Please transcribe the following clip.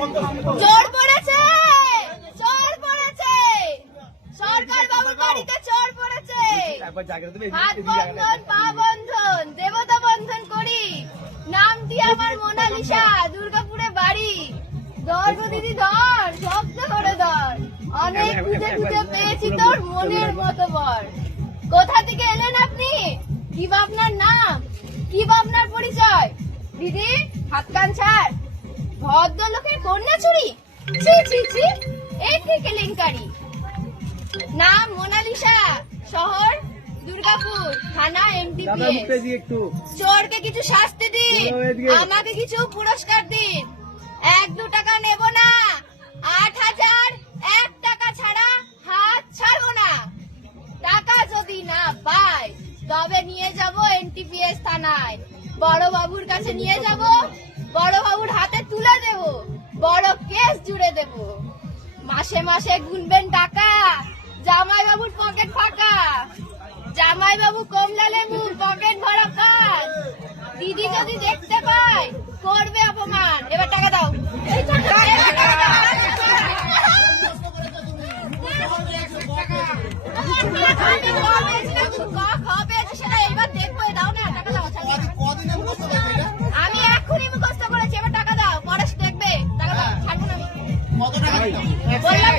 চোর পড়েছে, চোর পড়েছে, সরকার বাবুর বাড়িতে চোর পড়েছে। হাত বন্ধন, পা বন্ধন, দেবতা বন্ধন করি, নামটি আমার মোনালিসা, দুর্গাপুরে বাড়ি। ধর গো দিদি ধর, শব্দ করে ধর, অনেক খুঁজে খুঁজে পেয়েছি তোর মনের মতো বর। কোথা থেকে এলেন আপনি? কি বা আপনার নাম? কি বা আপনার পরিচয়? দিদি হাত কান ছাড়, ভদ্রলোকের কন্যা চুরি, ছি ছি ছি, এ কি কেলেঙ্কারি। নাম মোনালিসা, শহর দুর্গাপুর, থানা এমটিপিএস। চোরকে কিছু শাস্তি দিন, আমাকে কিছু পুরস্কার দিন। 1-2 টাকা নেব না, 8,000 1 টাকা ছাড়া হাত ছাড়বো না। টাকা যদি না পাই তবে নিয়ে যাব এনটিপিএস থানায়, বড় বাবুর কাছে নিয়ে যাব, বড় বাবুর হাতে তুলে দেব, বড় কেস জুড়ে দেব। মাসে মাসে গুনবেন টাকা, জামাই বাবুর পকেট ফাঁকা, জামাই বাবু কমলা লেবু পকেট ভরা কাজ। দিদি যদি দেখতে পায় করবে অপমান। এবার টাকা দাও, এবার টাকা দাও। সেটা এইবার দেখবো, দাও না টাকা দাও। আমি এক্ষুনি মুখস্থ করেছি, এবার টাকা দাও, পরে দেখবে। টাকা দাও, ছাড়বো না। বললাম